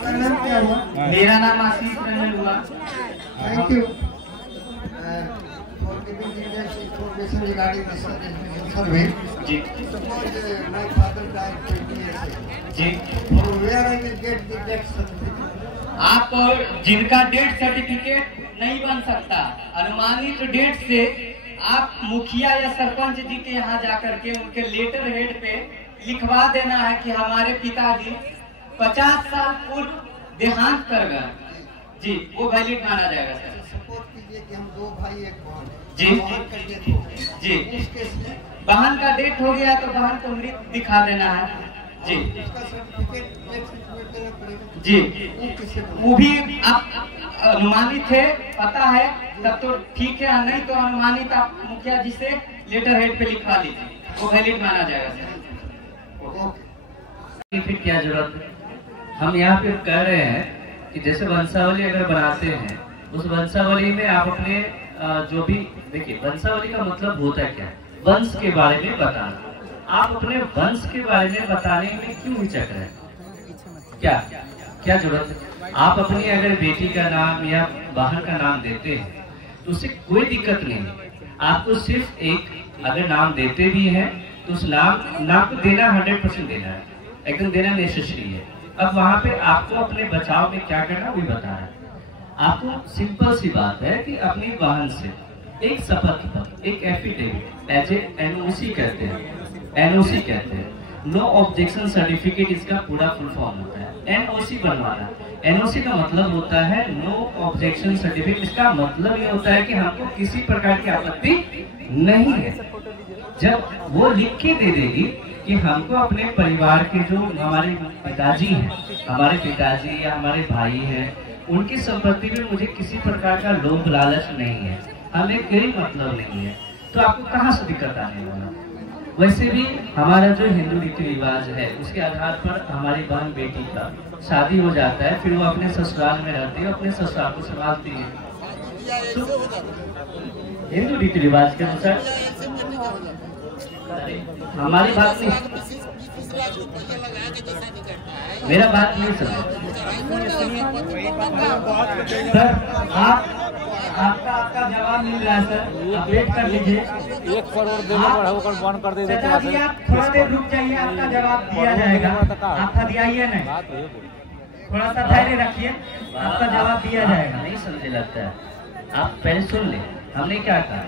आपका नाम क्या हुआ? मेरा नाम आशीष रंजन हुआ। Thank you for giving details information regarding this survey. जी my father died 20 years ago. जी। So where I will get the death certificate? आप जिनका डेथ सर्टिफिकेट नहीं बन सकता, अनुमानित डेट से आप मुखिया या सरपंच जी के यहाँ जाकर के उनके लेटर हेड पे लिखवा देना है कि हमारे पिताजी 50 साल पूर्व देहांत कर गए। जी, वो वैलिड माना जाएगा सर। सपोज कीजिए कि हम 2 भाई 1 बहन जी जी। उस केस में बहन का डेट हो गया तो बहन को मृत दिखा देना है। जी उसका सर्टिफिकेट देना पड़ेगा। जी, वो किससे वो भी आप अनुमानित है, पता है तब तो ठीक है, नहीं तो अनुमानित आप मुखिया जी से लेटर हेड पे लिखवा लीजिए, वो वैलिड माना जाएगा सर। फिर क्या जरूरत है? हम यहाँ पे कह रहे हैं कि जैसे वंशावली अगर बनाते हैं, उस वंशावली में आप अपने जो भी देखिए, वंशावली का मतलब होता है क्या? वंश के बारे में बताना। आप अपने वंश के बारे में बताने में क्यों हिचक रहे हैं? क्या जरूरत है? आप अपनी अगर बेटी का नाम या बहन का नाम देते हैं तो उससे कोई दिक्कत नहीं है। आपको सिर्फ एक अगर नाम देते भी हैं तो उस नाम को देना 100% देना है, एकदम देना नेसेसरी है। अब वहाँ पे आपको अपने बचाव में क्या करना वो बता रहा है। आपको सिंपल सी बात है कि अपनी बहन से एक शपथ पत्र, एक एफिडेविट, एज ए एनओसी कहते हैं, नो ऑब्जेक्शन सर्टिफिकेट, इसका पूरा फुल फॉर्म होता है। एनओसी बनवाना, एनओसी का मतलब होता है नो ऑब्जेक्शन सर्टिफिकेट। इसका मतलब ये होता है कि हमको किसी प्रकार की आपत्ति नहीं है। जब वो लिख के दे देगी कि हमको अपने परिवार के जो हमारे पिताजी हैं, हमारे पिताजी या हमारे भाई हैं, उनकी संपत्ति में मुझे किसी प्रकार का लोभ लालच नहीं है, हमें कोई मतलब नहीं है, तो आपको कहाँ से दिक्कत आने वाला। वैसे भी हमारा जो हिंदू रीति रिवाज है उसके आधार पर हमारी बहन बेटी का शादी हो जाता है, फिर वो अपने ससुराल में रहती है, अपने ससुराल को संभालती है। तो हिंदू रीति रिवाज के अनुसार हमारी बात नहीं, मेरा बात नहीं समझ सर। आपका जवाब मिल रहा है सर, आप वेट कर लीजिए। 1 करोड़ देना पड़ेगा, बंद कर देंगे। आप थोड़ा देर रुक जाइए, आपका जवाब दिया जाएगा। आप फदियाइए नहीं, थोड़ा सा धैर्य रखिए, आपका जवाब दिया जाएगा। नहीं समझे लगता है, आप पहले सुन ले। हमने क्या कहा,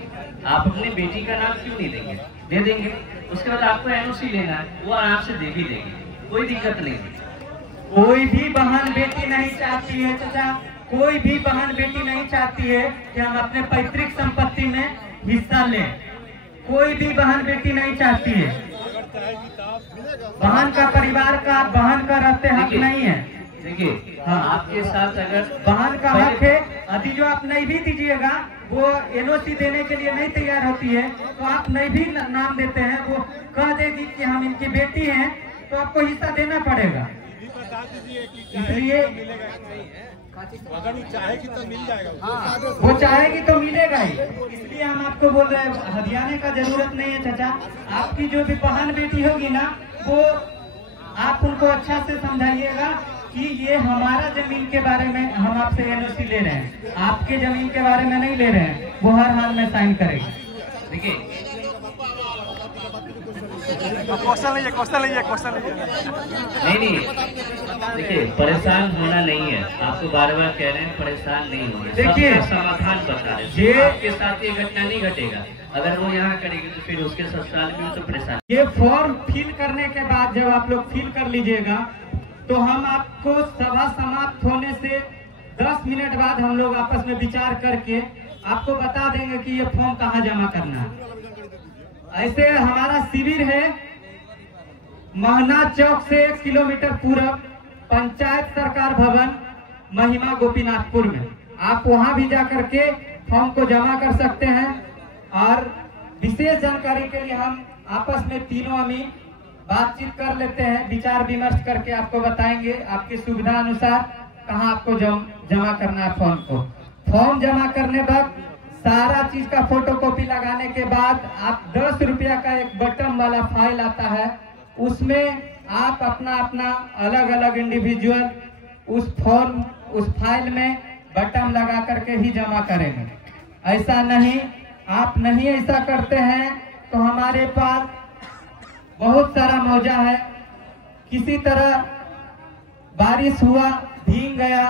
आप अपनी बेटी का नाम क्यों नहीं देंगे? दे देंगे, उसके बाद आपको एनओसी लेना है, वो आराम से दे भी देंगे, कोई दिक्कत नहीं। कोई भी बहन बेटी नहीं चाहती है चाचा, कोई भी बहन बेटी नहीं चाहती है कि हम अपने पैतृक संपत्ति में हिस्सा लें। कोई भी बहन बेटी नहीं चाहती है। बहन का परिवार का बहन का रहते हक नहीं है। देखिए, हाँ, आपके साथ अगर बहन का हक है, यदि जो आप नहीं भी दीजिएगा, वो एनओसी देने के लिए नहीं तैयार होती है, तो आप नहीं भी नाम देते हैं, वो कह देगी कि हम इनकी बेटी हैं, तो आपको हिस्सा देना पड़ेगा। इसलिए अगर वो चाहेगी तो मिल जाएगा, वो चाहेगी तो मिलेगा ही। इसलिए हम आपको बोल रहे हैं, हदियाने का जरूरत नहीं है चाचा। आपकी जो भी बहन बेटी होगी ना, वो आप उनको अच्छा से समझाइएगा कि ये हमारा जमीन के बारे में हम आपसे एनओसी ले रहे हैं, आपके जमीन के बारे में नहीं ले रहे हैं। वो हर हाल में साइन करेगा। देखिए, क्वेश्चन लीजिए। नहीं, देखिए, परेशान होना नहीं है। आपको बार बार कह रहे हैं परेशान नहीं होना। देखिए, समाधान बता रहे, ये आपके साथ ये घटना नहीं घटेगा। अगर वो यहाँ करेगी तो फिर उसके ससुराल में तो परेशान। ये फॉर्म फिल करने के बाद जब आप लोग फिल कर लीजिएगा, तो हम आपको सभा समाप्त होने से 10 मिनट बाद हम लोग आपस में विचार करके आपको बता देंगे कि ये फॉर्म कहाँ जमा करना है। ऐसे हमारा शिविर है महना चौक से 1 किलोमीटर पूर्व, पंचायत सरकार भवन, महिमा गोपीनाथपुर में। आप वहां भी जाकर के फॉर्म को जमा कर सकते हैं। और विशेष जानकारी के लिए हम आपस में तीनों अमीन बातचीत कर लेते हैं, विचार विमर्श करके आपको बताएंगे आपकी सुविधा अनुसार कहाँ आपको जमा करना है फॉर्म को। फॉर्म जमा करने वक्त सारा चीज का फोटोकॉपी लगाने के बाद आप 10 रुपया का एक बटन वाला फाइल आता है, उसमें आप अपना अपना अलग अलग इंडिविजुअल उस फॉर्म उस फाइल में बटन लगा करके ही जमा करेंगे। ऐसा नहीं, आप नहीं ऐसा करते हैं तो हमारे पास बहुत सारा मौजा है। किसी तरह बारिश हुआ, भीग गया,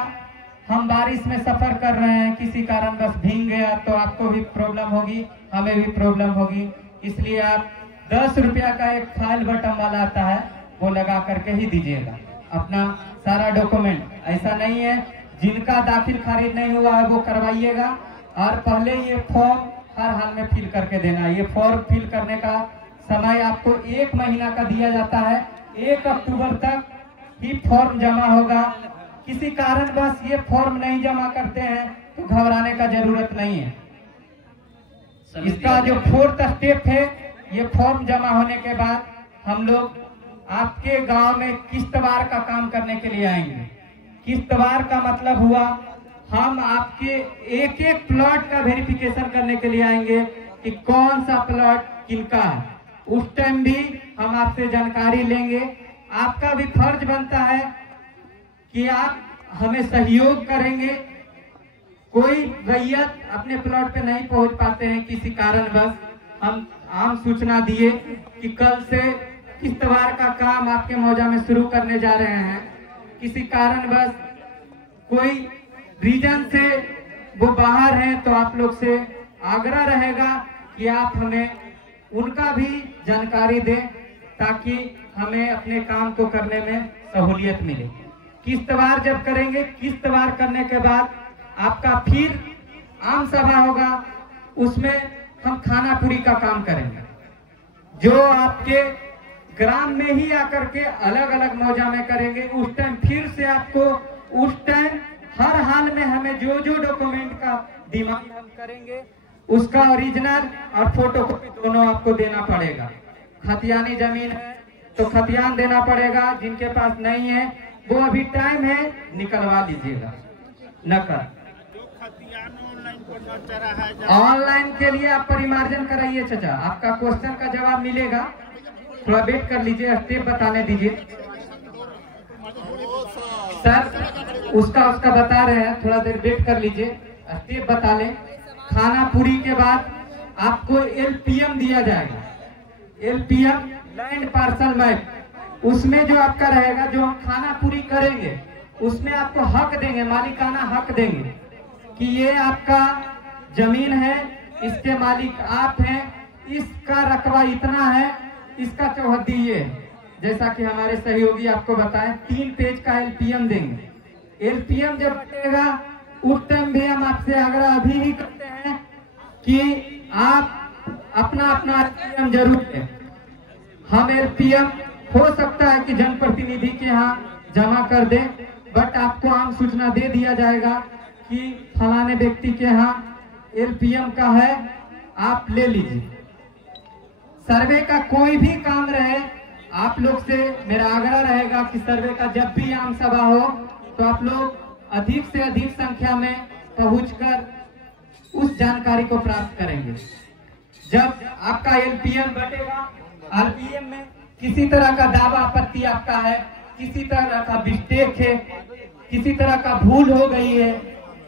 हम बारिश में सफर कर रहे हैं, किसी कारण बस भीग गया तो आपको भी प्रॉब्लम होगी, हमें भी प्रॉब्लम होगी। इसलिए आप 10 रुपया का एक फाइल बटन वाला आता है, वो लगा करके ही दीजिएगा अपना सारा डॉक्यूमेंट। ऐसा नहीं है जिनका दाखिल खारिज नहीं हुआ है वो करवाइएगा, और पहले ये फॉर्म हर हाल में फिल करके देना। ये फॉर्म फिल करने का समय आपको 1 महीना का दिया जाता है। 1 अक्टूबर तक ही फॉर्म जमा होगा। किसी कारण बस ये फॉर्म नहीं जमा करते हैं तो घबराने का जरूरत नहीं है। इसका जो 4th स्टेप है, ये फॉर्म जमा होने के बाद हम लोग आपके गांव में किस्तवार का काम करने के लिए आएंगे। किस्तवार का मतलब हुआ हम आपके एक एक प्लॉट का वेरिफिकेशन करने के लिए आएंगे कि कौन सा प्लॉट किनका है। उस टाइम भी हम आपसे जानकारी लेंगे। आपका भी फर्ज बनता है कि आप हमें सहयोग करेंगे। कोई रैयत अपने प्लॉट पे नहीं पहुंच पाते हैं किसी कारणवश, हम आम सूचना दिए कि कल से किस्तवार का काम आपके मौजा में शुरू करने जा रहे हैं। किसी कारणवश कोई रीजन से वो बाहर हैं तो आप लोग से आग्रह रहेगा कि आप हमें उनका भी जानकारी दें ताकि हमें अपने काम को करने में सहूलियत मिले। किस्तवार जब करेंगे, किस्तवार करने के बाद आपका फिर आम सभा होगा, उसमें हम खाना पूरी का काम करेंगे। जो आपके ग्राम में ही आकर के अलग अलग मौजा में करेंगे। उस टाइम फिर से आपको उस टाइम हर हाल में हमें जो जो डॉक्यूमेंट का डिमांड हम करेंगे उसका ओरिजिनल और फोटोकॉपी दोनों आपको देना पड़ेगा। खतियानी जमीन है तो खतियान देना पड़ेगा, जिनके पास नहीं है वो अभी टाइम है, निकलवा लीजिएगा नकल। ऑनलाइन के लिए आप परिमार्जन कराइए चाचा, आपका क्वेश्चन का जवाब मिलेगा। थोड़ा वेट कर लीजिए, स्टेप बताने दीजिए सर। उसका बता रहे हैं, थोड़ा देर वेट कर लीजिए, स्टेप बता लें। खाना पूरी के बाद आपको LPM दिया जाएगा। LPM लैंड पार्सल मैप, उसमें जो आपका रहेगा, जो हम खाना पूरी करेंगे उसमें आपको हक देंगे, मालिकाना हक देंगे कि ये आपका जमीन है, इसके मालिक आप हैं, इसका रकबा इतना है, इसका चौहद्दी ये है। जैसा कि हमारे सहयोगी आपको बताएं, 3 पेज का LPM देंगे। LPM जब बटेगा उस टाइम भी हम आपसे आग्रह अभी ही करते हैं कि आप अपना LPM जरूर दें। हम LPM हो सकता है कि जनप्रतिनिधि के यहाँ जमा कर दें, बट आपको आम सूचना दे दिया जाएगा कि फलाने व्यक्ति के यहाँ LPM का है, आप ले लीजिए। सर्वे का कोई भी काम रहे, आप लोग से मेरा आग्रह रहेगा कि सर्वे का जब भी आम सभा हो तो आप लोग अधिक से अधिक संख्या में पहुंचकर उस जानकारी को प्राप्त करेंगे। जब आपका LPM बटेगा, LPM में किसी तरह का दावा आपत्ति आपका है, किसी तरह का मिस्टेक है, किसी तरह का भूल हो गई है,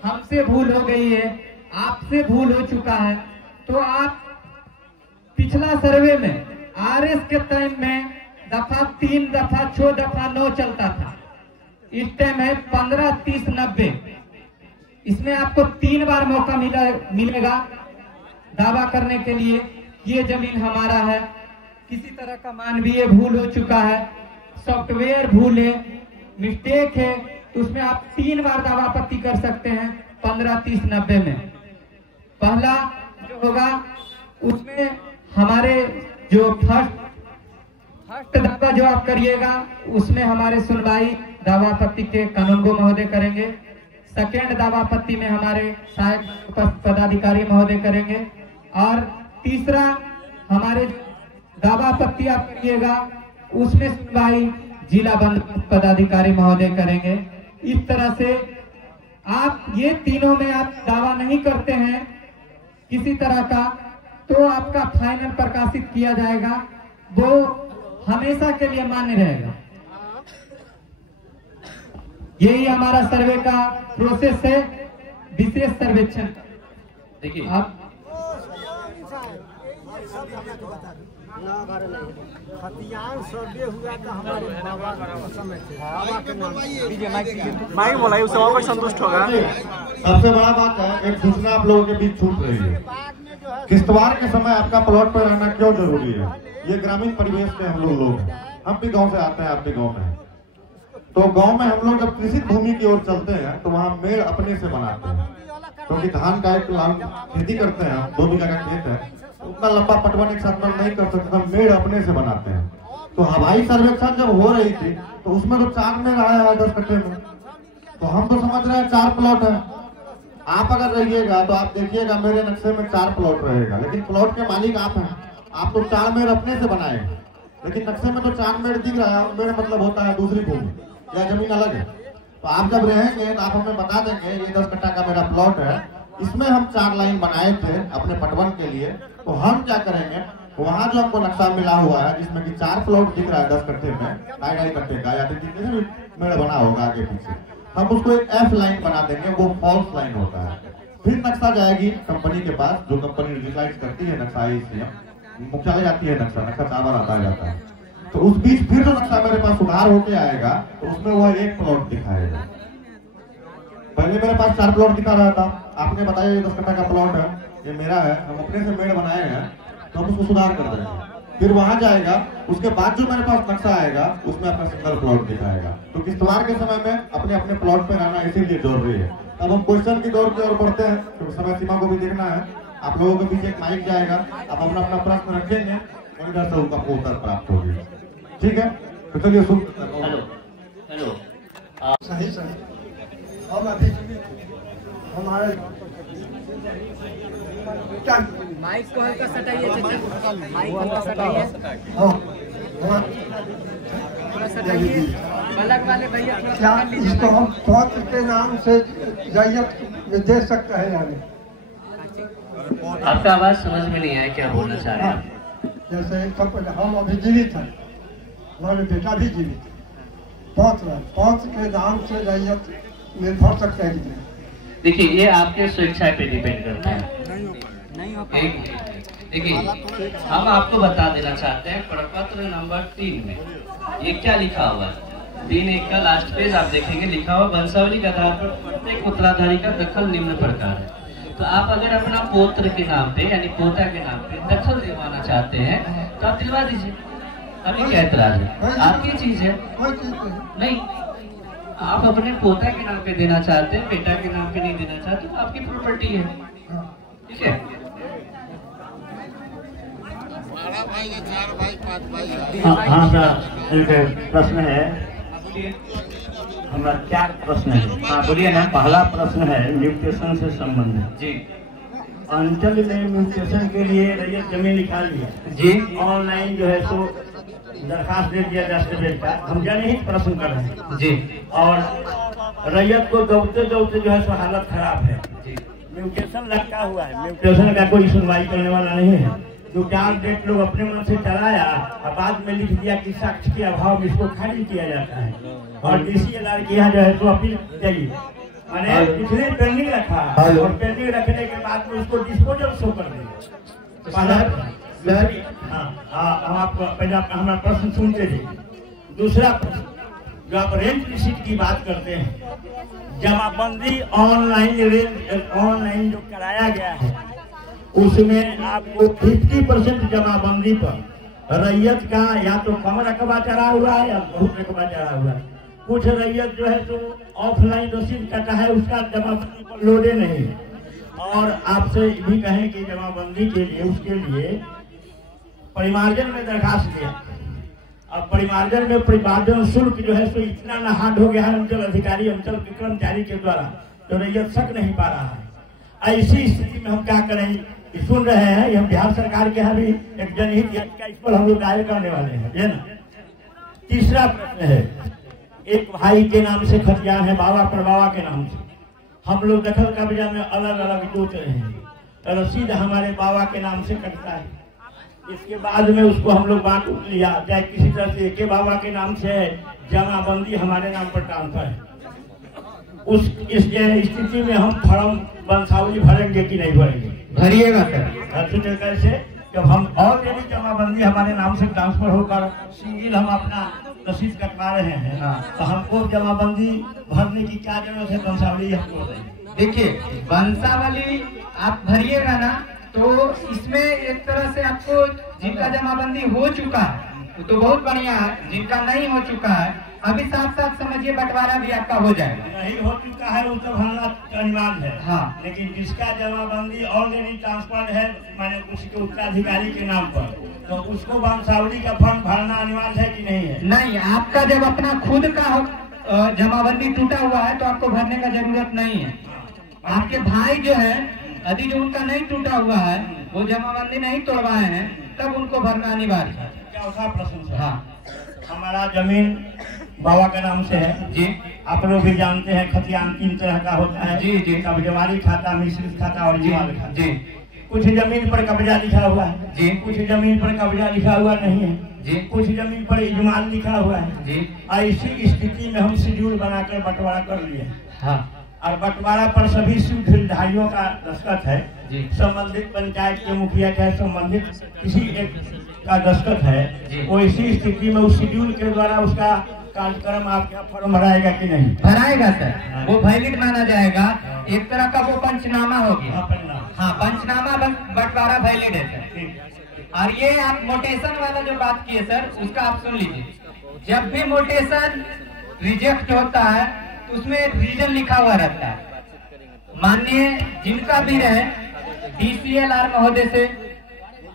हमसे भूल हो गई है, आपसे भूल हो चुका है, तो आप पिछला सर्वे में RS के टाइम में दफा 3, दफा 6, दफा 9 चलता था। इस टाइम है 15, 30, 90। इसमें आपको 3 बार मौका मिलेगा दावा करने के लिए ये जमीन हमारा है। किसी तरह का मानवीय भूल हो चुका है, सॉफ्टवेयर भूल है, मिस्टेक है, तो उसमें आप 3 बार दावा आपत्ति कर सकते हैं 15, 30, 90 में। पहला जो होगा उसमें हमारे जो फर्स्ट दावा जो आप करिएगा उसमें हमारे सुनवाई दावा आपत्ति के कानूनगो महोदय करेंगे। सेकेंड दावा आपत्ति में हमारे सहायक पदाधिकारी महोदय करेंगे, और तीसरा हमारे दावा आपत्ति आप करिएगा उसमें सुनवाई जिला बंदोबस्त पदाधिकारी महोदय करेंगे। इस तरह से आप ये तीनों में आप दावा नहीं करते हैं किसी तरह का, तो आपका फाइनल प्रकाशित किया जाएगा, वो हमेशा के लिए मान्य रहेगा। यही हमारा सर्वे का प्रोसेस है, विशेष सर्वेक्षण। देखिए आप खतियान सर्वे हुआ था हमारे बाबा समय से, बाबा के नाम माइक बोला उससे और कोई संतुष्ट होगा। सबसे बड़ा बात है, एक सूचना आप लोगों के बीच छूट रही है। किश्तवाड़ के समय आपका प्लॉट पर रहना क्यों जरूरी है? ये ग्रामीण परिवेश में हम लोग हैं, हम भी गांव से आते हैं, आपके गांव में। तो गांव में हम लोग जब कृषि भूमि की ओर चलते हैं तो वहाँ मेड़ अपने से बनाते हैं, क्योंकि धान का एक खेती करते हैं, 2 बीघा का खेत है, उतना लंबा पटवन एक साथ में नहीं कर सकते, हम मेड़ अपने से बनाते हैं। तो हवाई सर्वेक्षण जब हो रही थी तो उसमें तो 4 मेड़ आया है 10 कट्ठे में, तो हम तो समझ रहे हैं 4 प्लॉट है। आप अगर रहिएगा तो आप देखिएगा मेरे नक्शे में 4 प्लॉट रहेगा, लेकिन प्लॉट के मालिक आप हैं, आप तो 4 मेड़ अपने से बनाए, लेकिन नक्शे में तो 4 मेड़ दिख रहा है। मेड़ मतलब होता है दूसरी भूमि या जमीन अलग है। तो आप जब रहेंगे तो आप हमें बता देंगे ये 10 कट्ठा का मेरा प्लॉट है, इसमें हम 4 लाइन बनाए थे अपने पटवन के लिए। तो हम क्या करेंगे, वहाँ जो हमको नक्शा मिला हुआ है जिसमें कि 4 प्लॉट दिख रहा है 10 कट्ठे में, 2.5 कट्ठे का या जितने भी मेड़ बना होगा आगे पीछे, हम उसको एक F लाइन बना देंगे, वो फॉल्स लाइन होता है। फिर नक्शा जाएगी कंपनी के पास, जो कंपनी रिलाइज करती है नक्शा, मुख्यालय जाती है नक्शा 4 बार आता जाता है। तो उस बीच फिर जो नक्शा मेरे पास सुधार होके आएगा तो उसमें वह 1 प्लॉट दिखाएगा। पहले मेरे पास 4 प्लॉट दिखा रहा था, आपने बताया ये 10 कट्ठा का प्लॉट है, ये मेरा है, हम अपने से मेड़ बनाए हैं, तो हम उसको सुधार कर देंगे। फिर वहां जाएगा, उसके बाद जो मेरे पास नक्शा आएगा उसमें अपना सिंगल प्लॉट दिखाएगा। तो किश्तवाड़ के समय में अपने अपने प्लॉट पे रहना इसीलिए जरूरी है। अब हम क्वेश्चन की दौर की ओर बढ़ते हैं, तो समय सीमा को भी देखना है। आप लोगों के बीच एक माइक जाएगा, आप अपना अपना प्रश्न रखेंगे, इधर से उनका उत्तर प्राप्त होगी, ठीक है? तो चलिए हेलो हेलो सही सही हम अभी हमारे माइक को हल्का सटाइए चाचा, माइक को हल्का सटाइए, थोड़ा सटाइए, बलक वाले भैया थोड़ा क्या पकड़ लीजिए। इसको हम पौत्र के नाम से रैयत में दे सकते हैं यानी? आपका आवाज समझ में नहीं आया, क्या बोलना चाह रहे हैं? जैसे हम अभी जीवित हैं, हमारे बेटा भी जीवित है, पौत्र के नाम से रैयत में भर सकते हैं कि नहीं? देखिए ये आपके स्वेच्छा पे डिपेंड करता है। देखिए हम आपको बता देना चाहते हैं, प्रपत्र नंबर 3 में ये क्या लिखा हुआ है। 3(1) का लास्ट पेज आप देखेंगे, लिखा हुआ वंशावली के आधार पर प्रत्येक उत्तराधारी का दखल निम्न प्रकार है। तो आप अगर अपना पोत्र के नाम पे यानी पोता के नाम पे दखल दिलवाना चाहते हैं तो आप दिलवा दीजिए, अभी क्या ऐतराज है? आपकी चीज है। नहीं, आप अपने पोता के नाम पे देना चाहते हैं, बेटा के नाम पे नहीं देना चाहते, तो आपकी प्रॉपर्टी है, ठीक है? हाँ सर, एक प्रश्न है, हमारा 4 प्रश्न है। हाँ बोलिए ना। पहला प्रश्न है म्यूटेशन से संबंधित जी। अंचल में म्यूटेशन के लिए रैयत जमीन निकाल लिया जी, ऑनलाइन जो है सो दरखास्त दे दिया दस्तावेज का, हम जनहित प्रश्न कर रहे हैं जी, और रैयत को दौड़ते दौड़ते जो है सो हालत खराब है जी। म्यूटेशन लटका हुआ है, म्यूटेशन का कोई सुनवाई करने वाला नहीं है। जो 4 डेट लोग अपने मन से चलाया और बाद में लिख दिया कि साक्ष्य के अभाव में इसको खारिज किया जाता है, और DCLR के यहाँ जो है तो अपील चाहिए, मैंने पिछले पेंडिंग रखा और पेंडिंग रखने के बाद में उसको डिस्पोजल शो कर दिया। हम आपको पहले हमारा प्रश्न सुनते थे। दूसरा प्रश्न, जो आप रेंट रिसीट की बात करते हैं, जमाबंदी ऑनलाइन जो कराया गया है उसमें आपको 50% जमाबंदी पर रैयत का या तो कम रकबा चढ़ा हुआ है या बहुत रकबा चढ़ा हुआ है। कुछ रैयत जो है तो ऑफलाइन रसीद कटा है, उसका जमाबंदी पर लोडे नहीं है। और आपसे भी कहें कि जमाबंदी के लिए उसके लिए परिमार्जन में दरखास्त दिया, अब परिमार्जन में परिमार्जन शुल्क जो है तो इतना नहाट हो गया है अंचल अधिकारी अंचल के कर्मचारी के द्वारा, तो रैयत सक नहीं पा रहा है। ऐसी स्थिति में हम क्या करें? सुन रहे हैं, ये हम बिहार सरकार के यहाँ भी एक जनहित याचिका इस पर हम लोग दायर करने वाले हैं, है ना। तीसरा प्रश्न है, एक भाई के नाम से खतियान है, बाबा परबाबा के नाम से, हम लोग दखल कब्जा में अलग अलग जोत रहे हैं, रसीद हमारे बाबा के नाम से कटता है, इसके बाद में उसको हम लोग बांट लिया, चाहे किसी तरह से एक बाबा के नाम से है, जमाबंदी हमारे नाम पर ट्रांसफर है, उस इस स्थिति में हम फॉर्म वंशावली भरेंगे कि नहीं भरेंगे? भरिएगा सर। अच्छी तरीके से जब हम ऑलरेडी जमाबंदी हमारे नाम से ट्रांसफर होकर सिंगल हम अपना रसीद कटवा रहे हैं, तो हमको जमाबंदी भरने की क्या जरूरत है? वंशावली हमको देखिए, वंशावली आप भरिएगा ना, तो इसमें एक तरह से आपको जिनका जमाबंदी हो चुका है तो बहुत बढ़िया है, जिनका नहीं हो चुका है अभी साथ साथ समझिए बंटवारा भी आपका हो जाएगा। नहीं हो चुका है वो तो भरना अनिवार्य है। हाँ, लेकिन जिसका जमाबंदी ऑलरेडी ट्रांसफर्ड है माने उसके उत्तराधिकारी के नाम पर, तो उसको वंशावली का फॉर्म भरना अनिवार्य है कि नहीं है? नहीं, आपका जब अपना खुद का जमाबंदी टूटा हुआ है तो आपको भरने का जरूरत नहीं है। आपके भाई जो है यदि जो उनका नहीं टूटा हुआ है, वो जमाबंदी नहीं तोड़वाए हैं, तब उनको भरना अनिवार्य है। चौथा प्रश्न सर, हाँ, हमारा जमीन बाबा के नाम से है जी, आप लोग भी जानते हैं। खतियान 3 तरह का होता है, जी जी, कब्जेवारी खाता, मिश्रित खाता और जीवाल खाता। जी, कुछ जमीन पर कब्जा लिखा हुआ है जी, कुछ जमीन पर कब्जा लिखा हुआ नहीं है जी, कुछ जमीन पर इजमाल लिखा हुआ है जी। ऐसी स्थिति में हम शेड्यूल बनाकर बंटवारा कर लिए। हाँ, और बंटवारा पर सभी सुविधाइयों का दस्तखत है। जी। संबंधित पंचायत के मुखिया चाहे संबंधित किसी एक का दस्तखत है, वो इसी स्थिति में उस शेड्यूल के द्वारा उसका कार्यक्रम आपका फॉर्म भराएगा कि नहीं? भराएगा सर, वो वैलिड माना जाएगा। एक तरह का वो पंचनामा हो गया। हाँ, पंचनामा बंटवारा वैलिड है सर। और ये आप मोटेशन वाला जो बात की है सर, उसका आप सुन लीजिए। जब भी मोटेशन रिजेक्ट होता है तो उसमें रीजन लिखा हुआ रहता है। माननीय जिनका भी रहे, DCLR महोदय से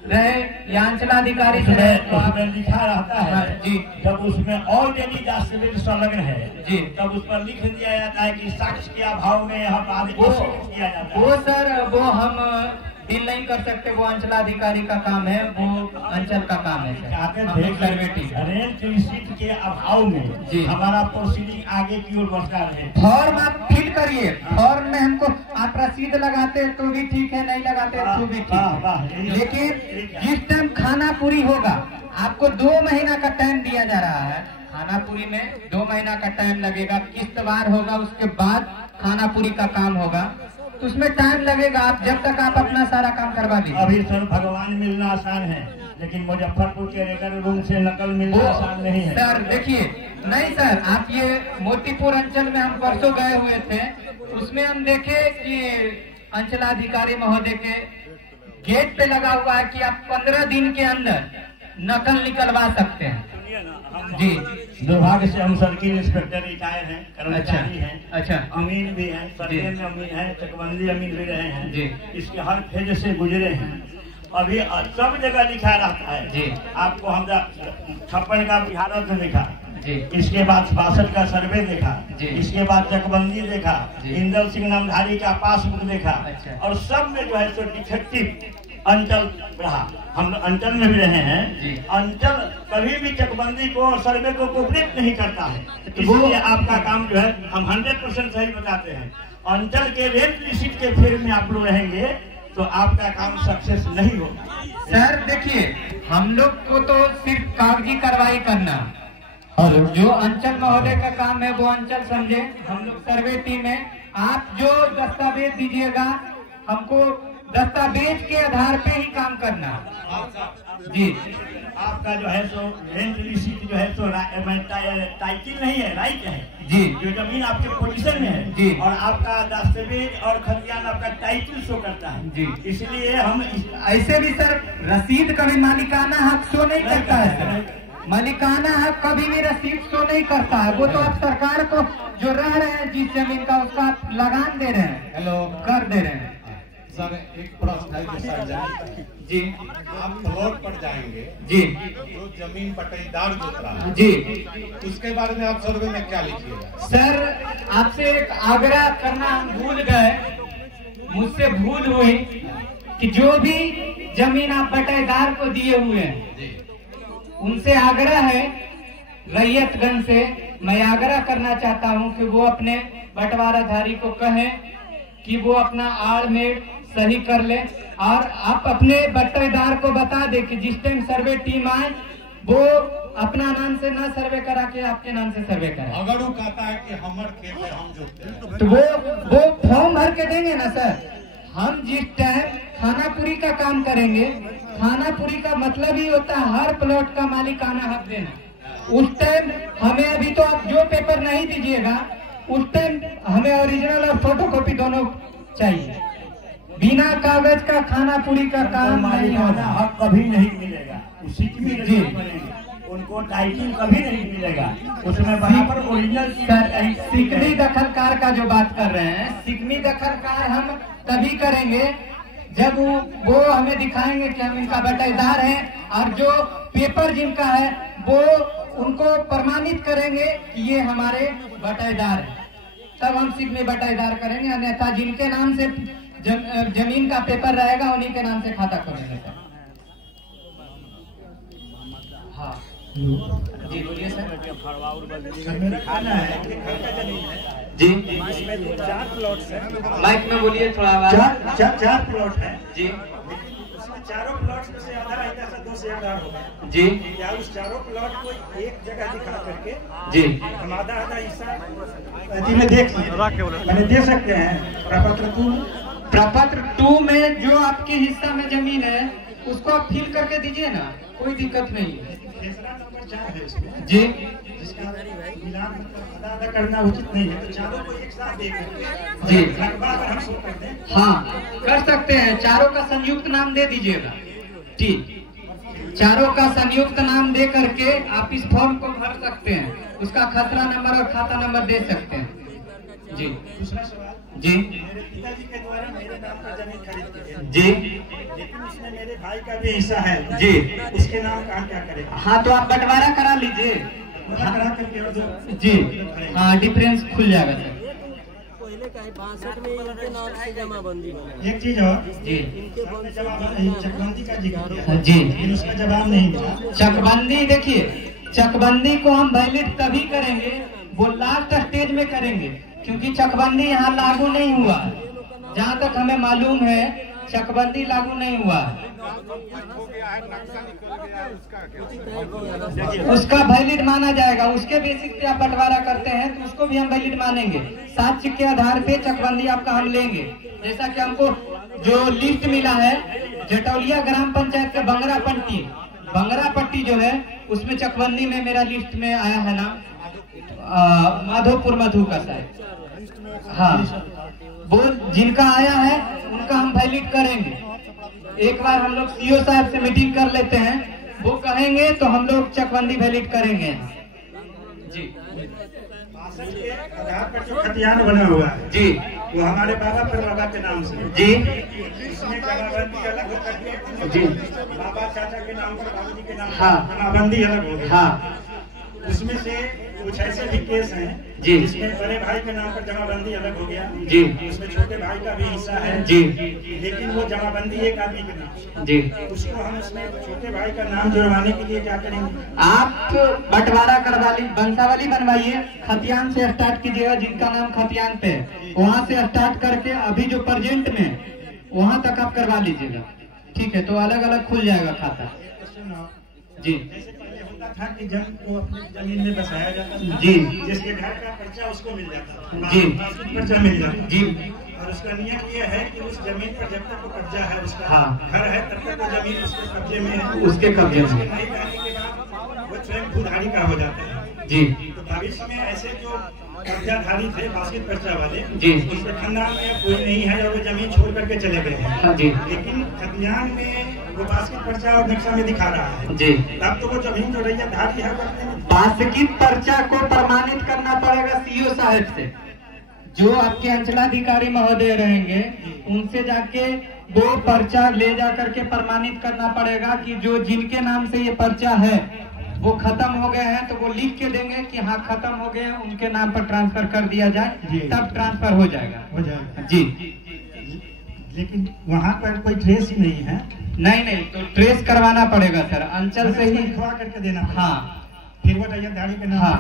रहे या अंचलाधिकारी से रहे, तो उसमें लिखा रहता है जी। जब उसमें ऑलरेडी दस्तावेज संलग्न है जी, तब उस पर लिख दिया जाता है कि साक्ष्य के अभाव में यह बात किया जाता है। वो सर वो हम डील नहीं कर सकते, वो अंचलाधिकारी का काम है, वो अंचल का काम है सर। रेंट रिसीट के अभाव में जी, हमारा प्रोसीडिंग आगे की ओर बढ़ता है। फॉर्म आप फिल करिए, फॉर्म में हमको आप रसीद लगाते तो भी ठीक है, नहीं लगाते तो भी ठीक है। लेकिन जिस टाइम खाना पूरी होगा, आपको 2 महीना का टाइम दिया जा रहा है। खाना पूरी में 2 महीना का टाइम लगेगा, किस्तवार होगा, उसके बाद खाना पूरी का काम होगा, तो उसमें टाइम लगेगा। आप जब तक आप अपना सारा काम करवा दीजिए। अभी सर भगवान मिलना आसान है, लेकिन मुजफ्फरपुर के रेकर रूम से नकल मिलना आसान नहीं है सर। देखिए, नहीं सर, आप ये मोतीपुर अंचल में हम परसों गए हुए थे, उसमें हम देखे कि अंचलाधिकारी महोदय के गेट पे लगा हुआ है कि आप 15 दिन के अंदर नकल निकलवा सकते हैं। जी, दुर्भाग्य से हम सर्किल इंस्पेक्टर रिटायर हैं, कर्मचारी हैं, अच्छा, अमीन भी हैं, सर्वे में अमीन हैं, चकबंदी अमीन भी रहे हैं जी, इसके हर फेज से गुजरे हैं। अभी सब जगह लिखा रहता है जी। आपको हम 56 का बिहारत में लिखा जी, इसके बाद 62 का सर्वे देखा जी, इसके बाद चकबंदी देखा, इंदल सिंह नामधारी का पासबुक देखा, अच्छा। और सब में जो है सो डिफेक्टिव अंचल रहा। हम अंचल में भी रहे हैं। अंचल कभी भी चकबंदी को और सर्वे को कोऑपरेट नहीं करता है, इसलिए आपका काम जो है हम 100% सही बताते हैं। अंचल के रेंट रिसीट के फेर में आप लोग रहेंगे तो आपका काम सक्सेस नहीं होगा। सर देखिए, हम लोग को तो सिर्फ कागजी कार्रवाई करना, और जो अंचल महोदय का काम है वो अंचल समझे, हम लोग सर्वे टीम है। आप जो दस्तावेज दीजिएगा, हमको दस्तावेज के आधार पे ही काम करना जी। आपका जो है सो रेंट रिसीट जो है सो टाइटिल नहीं है, राइट है जी। जो जमीन आपके पोजीशन में है जी, और आपका दस्तावेज और खतियान आपका टाइटिल शो करता है जी। इसलिए हम ऐसे भी सर रसीद कभी मालिकाना हक शो नहीं करता है सर। मालिकाना हक कभी भी रसीद शो नहीं करता है। वो तो आप सरकार को जो रह रहे हैं जिस जमीन का, उसका आप लगान दे रहे हैं, हेलो कर दे रहे हैं। सर एक प्रश्न है जी, आप प्लॉट पर जाएंगे जी, जो जमीन पट्टेदार जोतरा है जी, उसके बारे में आप सर्वे में क्या लिखिएगा? सर आपसे एक आग्रह करना हम भूल गए, मुझसे भूल हुई कि जो भी जमीन आप बटेदार को दिए हुए हैं, उनसे आग्रह है, रैयतगंज से मैं आग्रह करना चाहता हूं कि वो अपने बंटवाराधारी को कहें कि वो अपना आड़मेड़ सही कर ले, और आप अपने बट्टेदार को बता दे कि जिस टाइम सर्वे टीम आए वो अपना नाम से ना सर्वे करा के आपके नाम से सर्वे करा। अगर वो कहता है कि हमर खेत है हम जोतते तो वो फॉर्म भर के देंगे ना सर। हम जिस टाइम खानापुरी का काम करेंगे, खानापुरी का मतलब ही होता है हर प्लॉट का मालिकाना हक देना। उस टाइम हमें, अभी तो आप जो पेपर नहीं दीजिएगा उस टाइम हमें ओरिजिनल और फोटोकॉपी दोनों चाहिए। बिना कागज का खानापुरी का काम नहीं होगा। हक कभी नहीं मिलेगा, उसी की भी जी। उनको टाइटिल कभी नहीं मिलेगा, उसमें बराबर ओरिजिनल। सिकमी दखलकार का जो बात कर रहे हैं, सिकमी दखलकार हम तभी करेंगे जब वो हमें दिखाएंगे कि हम इनका बटाईदार हैं, और जो पेपर जिनका है वो उनको प्रमाणित करेंगे कि ये हमारे बटाईदार हैं, तब हम सिकमी बटाईदार करेंगे। अन्यथा जिनके नाम से जमीन का पेपर रहेगा उन्हीं के नाम से खाता खोलेंगे सर। हाँ जी बोलिए सर। जी चार प्लॉट है, माइक में बोलिए थोड़ा आवाज। चार प्लॉट है जी। उसमें चारों प्लॉट में से आधा हिस्सा 2 शेयरदार होगा जी। या उस चारों प्लॉट को एक जगह दिखा करके जी हम आधा हिस्सा में देख मैंने दे सकते हैं। प्रपत्र 2 में जो आपके हिस्सा में जमीन है उसको आप फिल करके दीजिए ना, कोई दिक्कत नहीं है। तीसरा नंबर 4 है इसमें जी। जिसका मिलान अदा करना उचित नहीं है, तो चारों को एक साथ देख जी लगभग अगर हम शुरू करते हैं। हाँ कर सकते हैं, चारों का संयुक्त नाम दे दीजिएगा। ठीक, चारों का संयुक्त नाम दे करके आप इस फॉर्म को भर सकते हैं, उसका खसरा नंबर और खाता नंबर दे सकते हैं। जी। दूसरा सवाल जी। मेरे पिताजी के द्वारा मेरे नाम पर जमीन खरीद की है जी। लेकिन उसमें मेरे भाई का भी हिस्सा है जी। उसके नाम कहाँ क्या करेगा? हाँ तो आप बंटवारा करा लीजिए। करा करके और जो जी हाँ डिफरेंस खुल जाएगा सर। पहले का 62 में इनके नाम से जमाबंदी बना। एक चीज और जी आपने चकबंदी का जिक्र किया जी। लेकिन उसका जवाब नहीं मिला। चकबंदी देखिए, चकबंदी को हम वैलिड तभी करेंगे, वो लास्ट स्टेज में करेंगे, क्योंकि चकबंदी यहाँ लागू नहीं हुआ। जहाँ तक हमें मालूम है चकबंदी लागू नहीं हुआ। उसका वैलिड माना जाएगा, उसके बेसिस पे आप बंटवारा करते हैं तो उसको भी हम वैलिड मानेंगे। साक्ष्य के आधार पे चकबंदी आपका हम लेंगे। जैसा कि हमको जो लिस्ट मिला है जटौलिया ग्राम पंचायत के बंगरा पट्टी जो है उसमें चकबंदी में मेरा लिस्ट में आया है ना माधोपुर मधु का शायद। हाँ वो जिनका आया है उनका हम वैलिड करेंगे। एक बार हम लोग सीओ साहब से मीटिंग कर लेते हैं, वो कहेंगे तो हम लोग चकबंदी वैलिड करेंगे। जी आधार पर जो खतियान बना हुआ है जी वो हमारे बाबा बाबा के नाम से जी इसमें जमाबंदी अलग होकर के जी बाबा चाचा के नाम पर बाबूजी के नाम हाँ। पर जमाबंदी अलग हो गई। हाँ उसमें से कुछ ऐसे भी केस हैं जी जिसमें बड़े भाई के नाम पर जमाबंदी अलग हो गया जी उसमें छोटे भाई का भी हिस्सा है जी लेकिन वो जमाबंदी एक आदमी के नाम जी। उसको हम उसमें छोटे भाई का नाम जुड़वाने के लिए क्या करेंगे? आप बंटवारा करवा ली, वंशावली बनवाइए, खतियान से स्टार्ट कीजिएगा, जिनका नाम खतियान पे है वहाँ से स्टार्ट करके अभी जो प्रेजेंट में वहाँ तक आप करवा लीजिएगा। ठीक है, तो अलग अलग खुल जाएगा खाता। जी था कि जन को अपनी जमीन में बसाया जाता था जी। जिसके घर का पर्चा उसको मिल जाता जी। पर्चा मिल जाता जी। और उसका नियम ये है कि उस जमीन पर जब तक वो कब्जा है उसका हाँ। घर है तब तक वो जमीन उसके कब्जे में है। उसके कब्जे में। उसके नहीं रहने के बाद वो स्वयं भूधारी का हो जाता है। जी तो भविष्य में ऐसे जो कब्जाधारी थे बास्केट पर्चा वाले जी। उनके खानदान में कोई नहीं है और वो जमीन छोड़ करके चले गए हैं। हाँ जी। लेकिन खतियान में वो बास्केट पर्चा और नक्शा में दिखा रहा है जी। तब तो वो जमीन जो रैया धारी है वो अपने बास्केट पर्चा को प्रमाणित करना पड़ेगा सीओ साहब से। जो आपके अंचलाधिकारी महोदय रहेंगे उनसे जाके वो पर्चा ले जा करके प्रमाणित करना पड़ेगा कि जो जिनके नाम से ये पर्चा है वो खत्म हो गए हैं, तो वो लिख के देंगे कि हाँ खत्म हो गए, उनके नाम पर ट्रांसफर कर दिया जाए, तब ट्रांसफर हो जाएगा। जी। लेकिन वहाँ पर कोई ट्रेस ही नहीं है। नहीं तो ट्रेस करवाना पड़ेगा सर, अंचल से ही लिखवा करके देना। हाँ फिर वो रैयतधारी के नाम हाँ।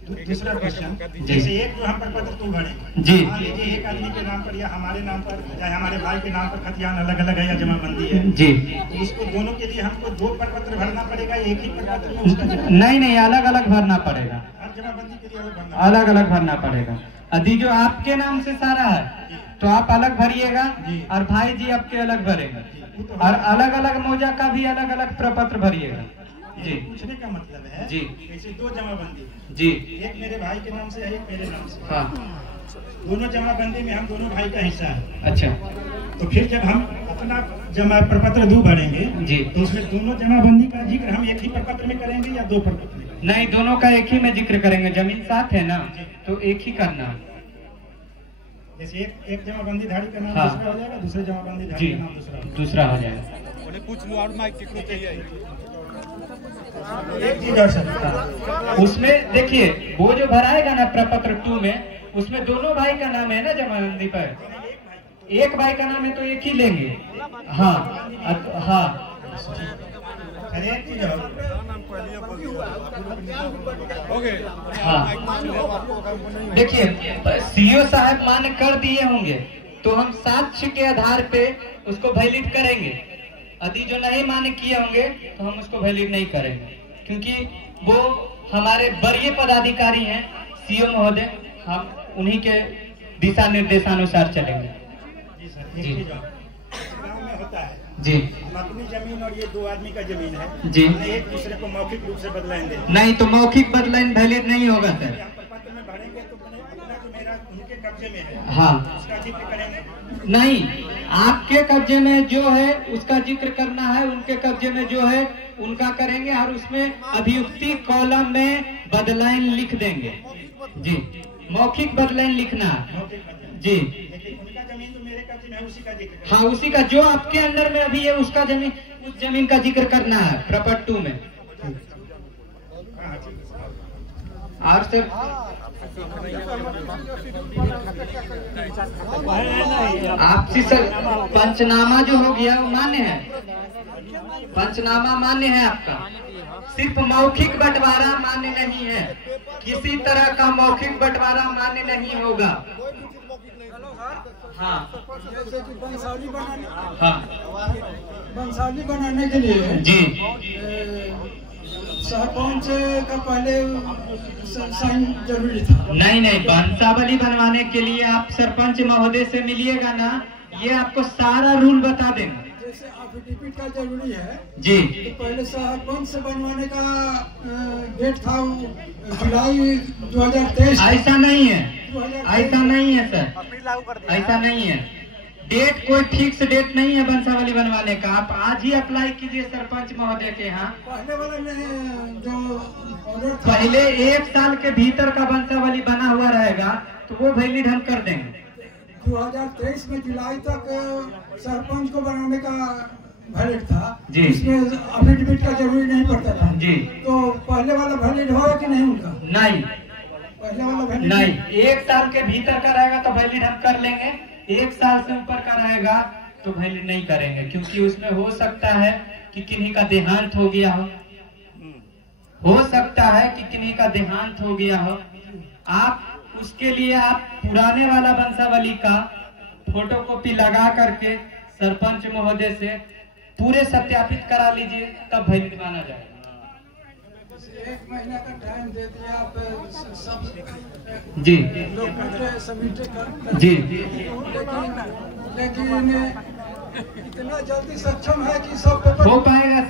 पर दूसरा क्वेश्चन, जैसे एक जो हम प्रपत्र तू भरे जी, मान लीजिए एक आदमी के नाम पर या हमारे नाम पर या हमारे भाई के नाम पर खतियान अलग अलग है या जमाबंदी है जी, तो उसको दोनों के लिए हमको 2 प्रपत्र भरना पड़ेगा, एक ही प्रपत्र में उसका नहीं अलग अलग भरना पड़ेगा, हर जमाबंदी के लिए अलग अलग भरना पड़ेगा। यदि जो आपके नाम से सारा है तो आप अलग भरिएगा और भाई जी आपके अलग भरेगा और अलग अलग मौजा का भी अलग अलग प्रपत्र भरिएगा। जी, पूछने का मतलब है जी, ऐसे 2 जमाबंदी जी, एक मेरे भाई के नाम से है, एक मेरे नाम से। हाँ, दोनों जमाबंदी में हम दोनों भाई का हिस्सा है। अच्छा, तो फिर जब हम अपना जमा प्रपत्र 2 भरेंगे जी, तो उसमें दोनों जमाबंदी का जिक्र हम एक ही प्रपत्र में करेंगे या 2 प्रपत्र में? नहीं, दोनों का एक ही में जिक्र करेंगे। जमीन साथ है ना तो एक ही करना। जैसे एक जमाबंदी धारी का नाम हाँ, दूसरा हो जाएगा, दूसरे जमाबंदी धारी जी, का नाम दूसरा हो जाएगा। उन्हें पूछ लो और माइक कितना चाहिए। एक चीज और सर, उसमें देखिए वो जो भराएगा ना प्रपत्र 2 में, उसमें दोनों भाई का नाम है ना जमाबंदी पर, एक भाई का नाम है तो एक ही लेंगे। हाँ, हाँ, अरे एक चीज और, हाँ, देखिए सीओ साहब मान्य कर दिए होंगे तो हम साक्ष्य के आधार पे उसको वैलिड करेंगे। यदि जो नहीं मान्य किए होंगे तो हम उसको वैलिड नहीं करेंगे, क्योंकि वो हमारे वरीय पदाधिकारी हैं सीओ महोदय, हम उन्हीं के दिशा निर्देशानुसार चलेंगे। जी सर, एक चीज और, गाँव में होता है जी, हम अपनी जमीन और ये 2 आदमी का जमीन है जी, हमने एक दूसरे को मौखिक रूप से बदलाएंगे, नहीं तो मौखिक बदलाइन वैलिड नहीं होगा सर। हम प्रपत्र में भरेंगे तो अपना जो मेरा उनके कब्जे में है हाँ, उसका जिक्र करेंगे। नहीं, आपके कब्जे में जो है उसका जिक्र करना है, उनके कब्जे में जो है उनका करेंगे और उसमें अभियुक्ति कॉलम में बदलाइन लिख देंगे। जी, मौखिक बदलाइन लिखना है। जी, उनका जमीन तो मेरे कब्जे में है, उसी का जिक्र। हाँ, उसी का जो आपके अंडर में अभी है उसका जमीन, उस जमीन का जिक्र करना है प्रपत्र 2 में। और सर आपसी सर पंचनामा जो हो गया वो मान्य है, पंचनामा मान्य है आपका, सिर्फ मौखिक बंटवारा मान्य नहीं है, किसी तरह का मौखिक बंटवारा मान्य नहीं होगा। हाँ, जैसे कि बंसाली बनाने, हाँ, बंसाली बनाने के लिए जी, सरपंच का पहले साइन जरूरी था। नहीं, वंशावली बनवाने के लिए आप सरपंच महोदय से मिलिएगा ना, ये आपको सारा रूल बता देंगे। जैसे एफिडेविट का जरूरी है जी, तो पहले सरपंच से बनवाने का डेट था जुलाई 2023। ऐसा नहीं है, ऐसा नहीं है सर, ऐसा नहीं है, डेट कोई फिक्स डेट नहीं है वंशावली बनवाने का। आप आज ही अप्लाई कीजिए सरपंच महोदय के यहाँ। पहले वाला में जो ऑर्डर था, पहले 1 साल के भीतर का वंशावली बना हुआ रहेगा तो वो वैलिड हम कर देंगे। 2023 में जुलाई तक सरपंच को बनाने का वैलिड था जी, इसमें एफिडेविट का जरूरी नहीं पड़ता था जी, तो पहले वाला वैलिड होगा कि नहीं उनका? नहीं, पहले वाला वैलिड नहीं, 1 साल के भीतर का रहेगा तो वैलिड हम कर लेंगे, 1 साल से ऊपर का रहेगा तो वैलिड नहीं करेंगे, क्योंकि उसमें हो सकता है कि किन्हीं का देहांत हो गया हो सकता है कि किन्हीं का देहांत हो गया हो। आप उसके लिए आप पुराने वाला वंशावली का फोटोकॉपी लगा करके सरपंच महोदय से पूरे सत्यापित करा लीजिए, तब वैलिड माना जाएगा। 1 महीना का टाइम दे दिया आप सब जी, सबमिट कर जी, लेकिन इतना जल्दी सक्षम है कि सब पेपर हो पाएगा।